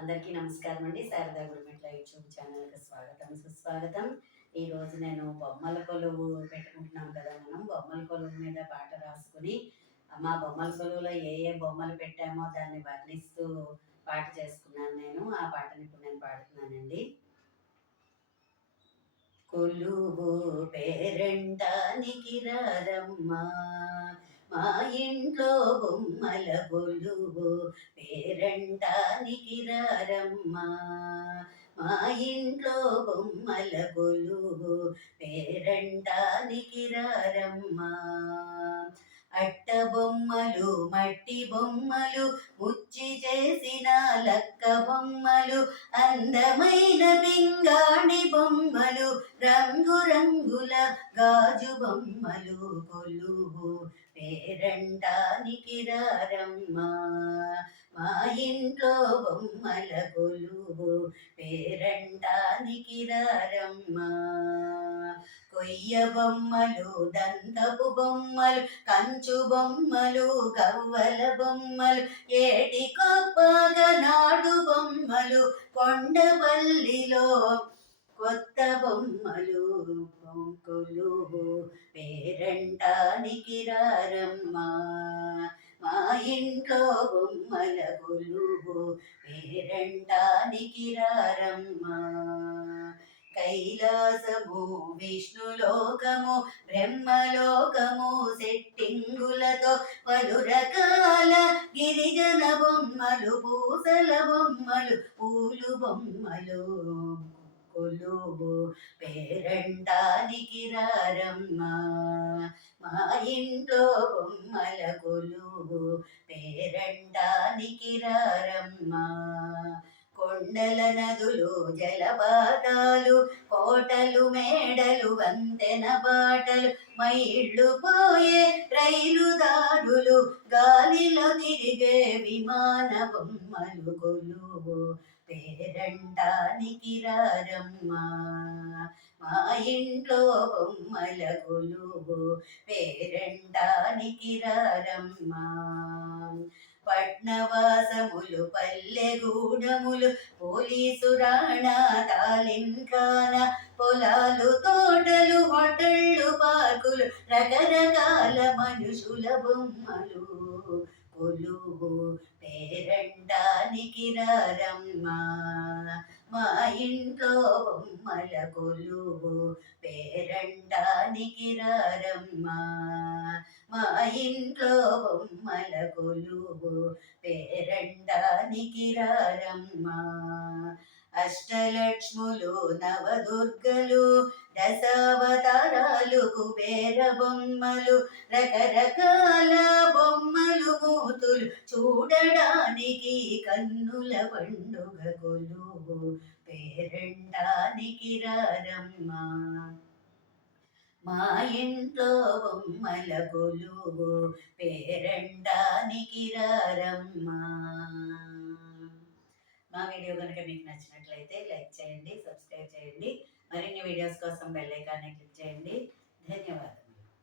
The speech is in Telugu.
అందరికీ నమస్కారం అండి. శారదా గుడిమెట్ల యూట్యూబ్ ఛానల్‌కి స్వాగతం, సుస్వాగతం. ఈరోజు నేను బొమ్మల కొలువు పెట్టుకుంటున్నాం కదా మనం. బొమ్మల కొలువు మీద పాట రాసుకుని, మా బొమ్మల కొలువులో ఏ ఏ బొమ్మలు పెట్టామో దాన్ని వర్ణిస్తూ పాట చేసుకున్నాను నేను. ఆ పాటని ఇప్పుడు నేను పాడుతున్నానండి. కొలువు పేరంటానికి రారమ్మా, మా ఇంట్లో బొమ్మల కొలువు పేరంటానికి రారమ్మా, మా ఇంట్లో బొమ్మల కొలువు పేరంటానికి రారమ్మా. అట్ట బొమ్మలు, మట్టి బొమ్మలు, ముచ్చి చేసిన లక్క బొమ్మలు, అందమైన పింగాణి బొమ్మలు, రంగు రంగుల గాజు బొమ్మలు, కొలువు పేరంటానికి రారమ్మా, మా ఇంట్లో బొమ్మల కొలువు పేరంటానికి రారమ్మా. కొయ్య బొమ్మలు, దంతపు బొమ్మలు, కంచు బొమ్మలు, కవ్వల బొమ్మలు, ఏటి కొప్పగా నాడు బొమ్మలు, కొండవల్లిలో కొత్త బొమ్మలు, కొలువు పేరంటానికి రారమ్మా, మా ఇంట్లో బొమ్మల కొలువు పేరంటానికి రారమ్మా. కైలాసము, విష్ణులోకము, బ్రహ్మలోకము, సెట్టింగులతో పలు రకాల గిరిజన బొమ్మలు, పూసల బొమ్మలు, పూలు బొమ్మలు, కొలువు పేరంటానికి రారమ్మా, మా ఇంట్లో బొమ్మల కొలువు పేరంటానికి రారమ్మా. కొండల నదులు, జలపాతాలు, కోటలు, మేడలు, వంతెన బాటలు, మైళ్ళు పోయే రైలు దారులు, గాలిలో తిరిగే విమాన బొమ్మలు, కొలువు పేరంటానికి రారమ్మా, మా ఇంట్లో బొమ్మల కొలువు పేరంటానికి రారమ్మా. పట్నవాసములు, పల్లెగూడములు, పోలీసు రాణా, తాలింకాన, పొలాలు, తోటలు, హోటళ్ళు, పార్కులు, రకరకాల మనుషుల బొమ్మలు, కొలువు పేరంటానికి రారమ్మా, మా ఇంట్లో బొమ్మల కొలువు పేరంటానికి రారమ్మా, మా ఇంట్లో బొమ్మల కొలువు పేరంటానికి రారమ్మా. అష్టలక్ష్ములు, నవదుర్గలు, దశావతారాలు, కుబేర బొమ్మలు, రకరకాల బొమ్మలు, మూతులు, చూడడానికి కన్నుల పండుగ, కొలువు పేరంటానికి రారమ్మా, మా ఇంట్లో బొమ్మల కొలువు పేరంటానికి రారమ్మా. మా వీడియో కనుక మీకు నచ్చినట్లయితే లైక్ చేయండి, సబ్స్క్రైబ్ చేయండి. మరిన్ని వీడియోస్ కోసం బెల్ ఐకాన్ని క్లిక్ చేయండి. ధన్యవాదాలు.